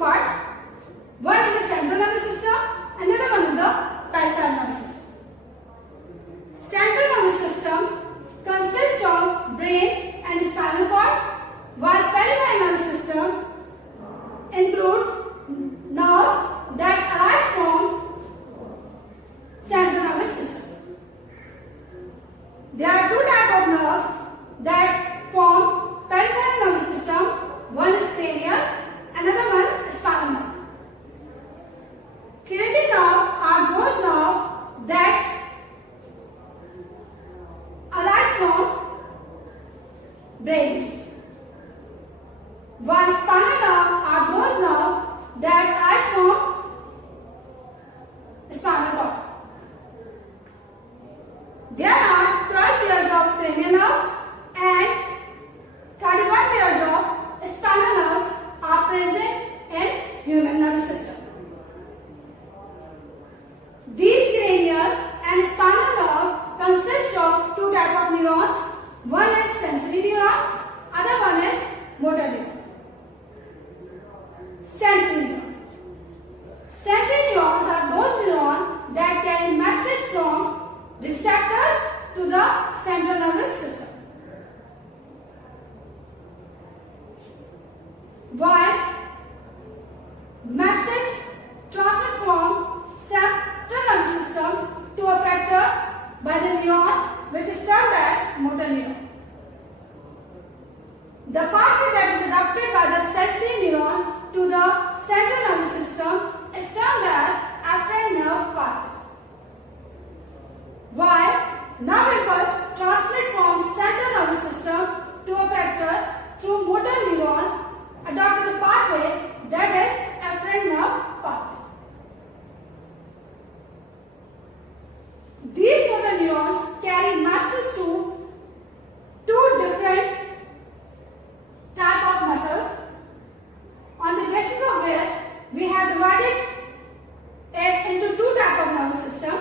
parts. One is the central nervous system, another one is the peripheral nervous system. Central nervous system consists of brain and spinal cord, while peripheral nervous system includes nerves that arise from central nervous system. There are two types of nerves that form peripheral nervous system. One is cranial, another one is spinal nerve. Cranial nerve are those nerves that arise from brain. While spinal nerve are those nerves that arise from spinal cord. There are 12 pairs of cranial nerve and 31 pairs of spinal nerves are present in human nervous system. These cranial and spinal nerve consist of two types of neurons. One is sensory neuron, other one is motor neuron. Sensory neuron. Sensory neurons are those neurons that carry message from receptors to the central nervous system. While message transferred from central nervous system to a factor by the neuron which is termed as motor neuron. The pathway that is adapted by the sensory neuron to the central nervous system is termed as afferent nerve pathway. While nerve impulse transmit from central nervous system to a factor through motor neuron adopted a pathway that is afferent nerve pathway. These motor neurons carry messages to two different types of muscles, on the basis of which we have divided it into two types of nervous system.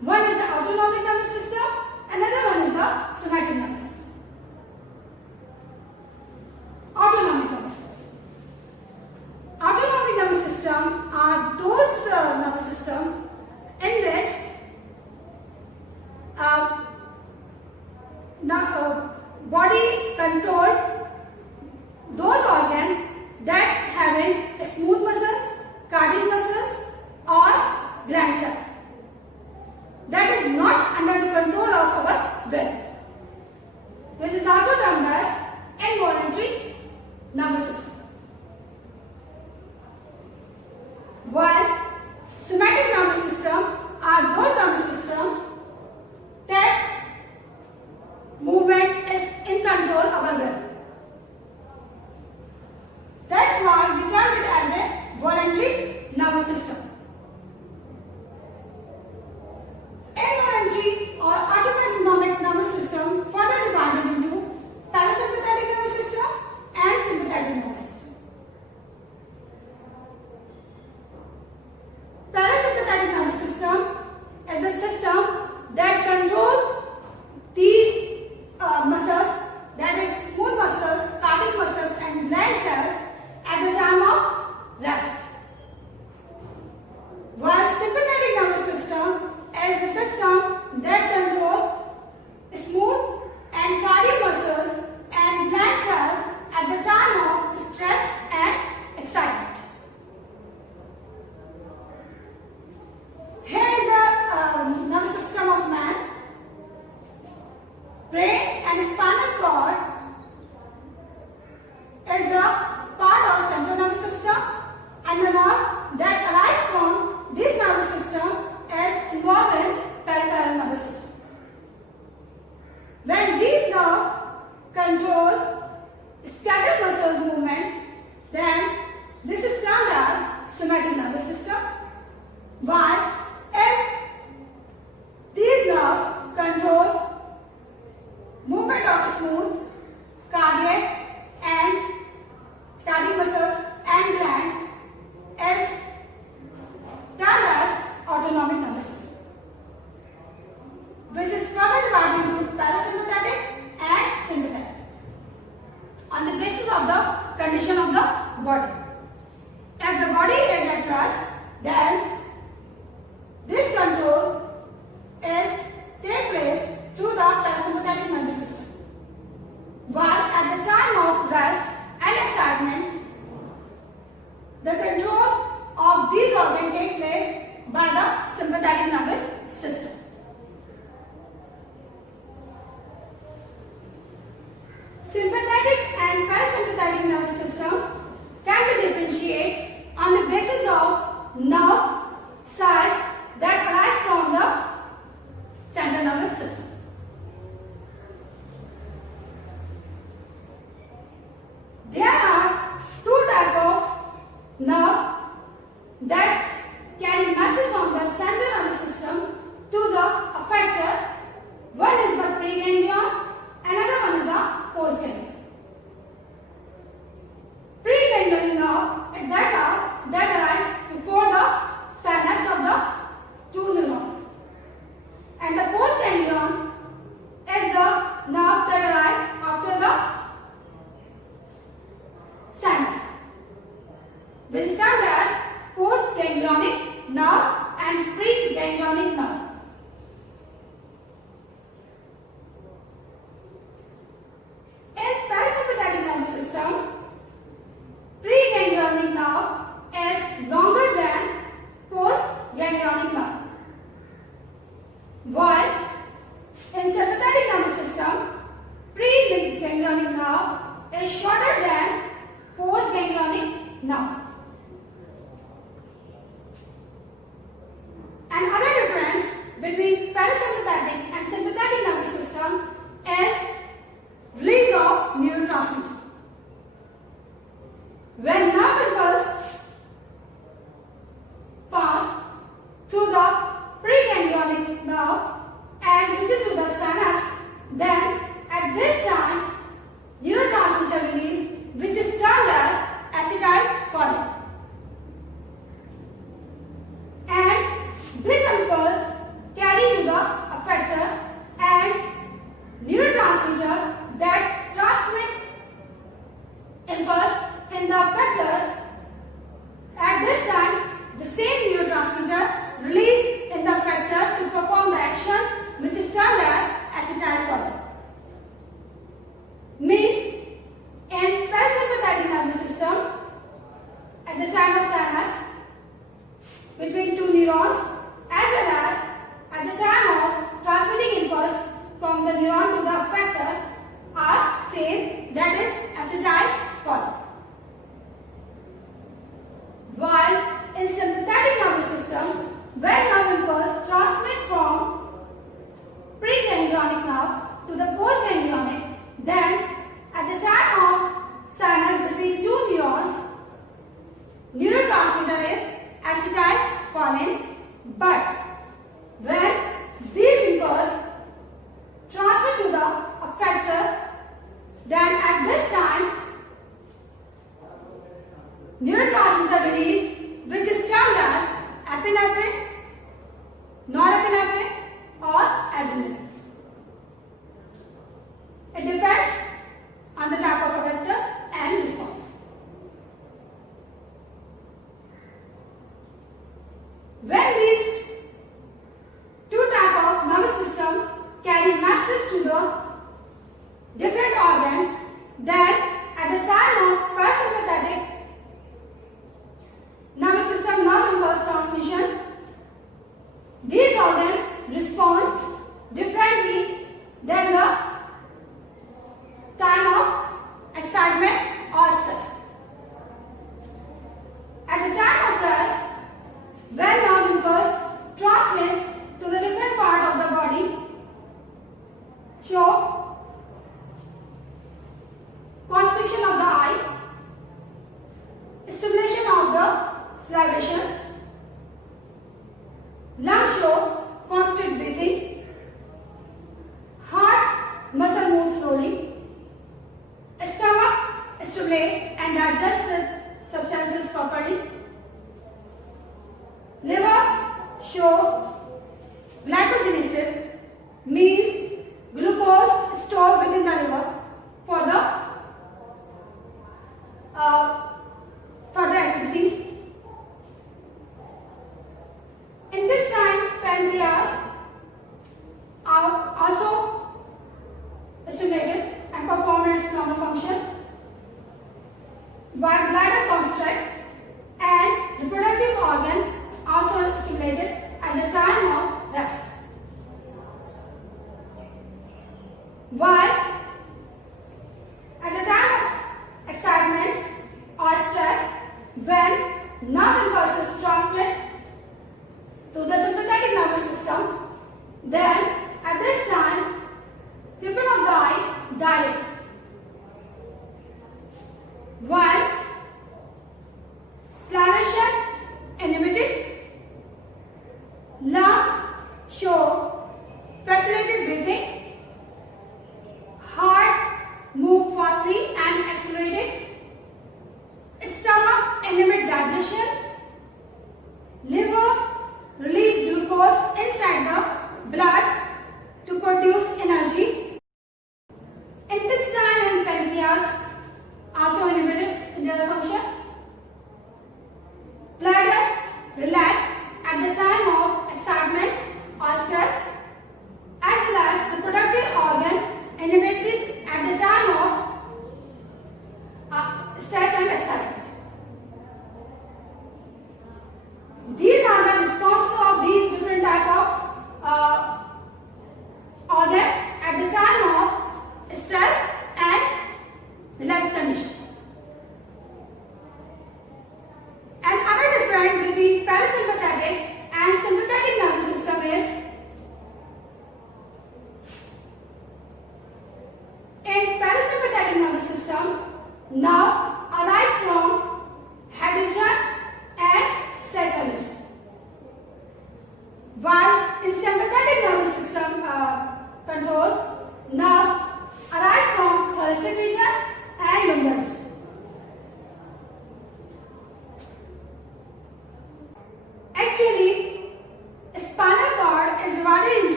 One is the autonomic nervous system, another one is the somatic nervous system. Autonomic nervous system. Autonomic nervous system are those nervous systems in which body control those organs that having smooth muscles, cardiac muscles or gland cells. That is not under the control of our brain, which is also termed as involuntary nervous system. While somatic nervous system are those nervous systems that movement is in control of our brain. That's why we term it as a voluntary nervous system. Involuntary or autonomic nervous system further divided into parasympathetic nervous system and sympathetic nervous system. Parasympathetic nervous system is a system that controls these muscles, that is smooth muscles, cardiac muscles and gland cells at the time of rest. While sympathetic nervous system is the system that controls smooth and cardiac muscles and gland cells at the time of stress and excitement. Here is a nervous system of man. Brain and spinal cord is the part of central nervous system, and the nerve that arises from this nervous system is involved in peripheral nervous system. When these nerves control skeletal muscles movement, then this is termed as somatic nervous system. While if these nerves control movement of smooth, cardiac and cardiac muscles and gland is termed as autonomic nervous system, which is further divided into parasympathetic and sympathetic on the basis of the condition of the body. If the body is at rest, then this control is take place through the parasympathetic nervous system. While at the time of rest and excitement, the control of these organs take place by the sympathetic nervous system. Sympathetic and parasympathetic nervous system can be differentiated on the basis of nerve cells that arise from the central nervous system. There are two types of nerve that carry message from the central nervous system to the effector. One is the preganglion, another one is the postganglion. Preganglion nerve is that arises before the synapse of the two neurons, and the postganglion is the nerve that arises after the synapse, which is termed as postganglionic nerve and preganglionic nerve. In parasympathetic nervous system, preganglionic nerve is longer than postganglionic nerve, while in sympathetic nervous system, preganglionic nerve is shorter than postganglionic nerve. Another difference between parasympathetic and sympathetic nervous system is release of neurotransmitter. When nerve impulse pass through the preganglionic nerve and reaches to the synapse, then at this time neurotransmitter release, which is termed as acetylcholine. And this impulse carried to the effector, and neurotransmitter that transmit impulse in the effectors, at this time the same neurotransmitter released in the effector to perform the action, which is termed as acetylcholine. Means in parasympathetic nervous system, at the time of synapse between two neurons, as well as at the time of transmitting impulse from the neuron to the effector, are same, that is acetylcholine. While in sympathetic nervous system, when nerve impulse transmit from preganglionic nerve to the postganglionic, then at the time of synapse between two neurons, neurotransmitter is acetylcholine, but when these impulse transfer to the effector, then at this time neurotransmitter release, which is termed as epinephrine, norepinephrine or adrenaline. It depends on the type of effector and response. When these two types of nervous system carry message to the different organs, then at the time of parasympathetic nervous system nerve impulse transmission, these organs respond differently than the time of excitement or stress. At the time of rest, when nerve impulse transmit to the different part of the body, show constriction of the eye, stimulation of the salivation, lungs show constant breathing, heart muscle moves slowly, stomach stimulate and digest the substances properly, liver show glycogenesis, means glucose stored within the liver for the further activities. while bladder constrict and reproductive organ also stimulated at the time of rest. While at the time of excitement or stress, when nerve impulses transmit to the sympathetic nervous system, then at this time pupil of the eye dilate. While salivation inhibited, lung show facilitated breathing, heart move fastly and accelerated, stomach inhibit digestion,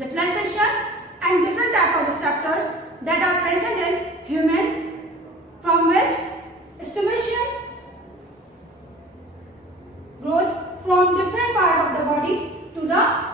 differentiation, and different type of receptors that are present in human, from which stimulation grows from different part of the body to the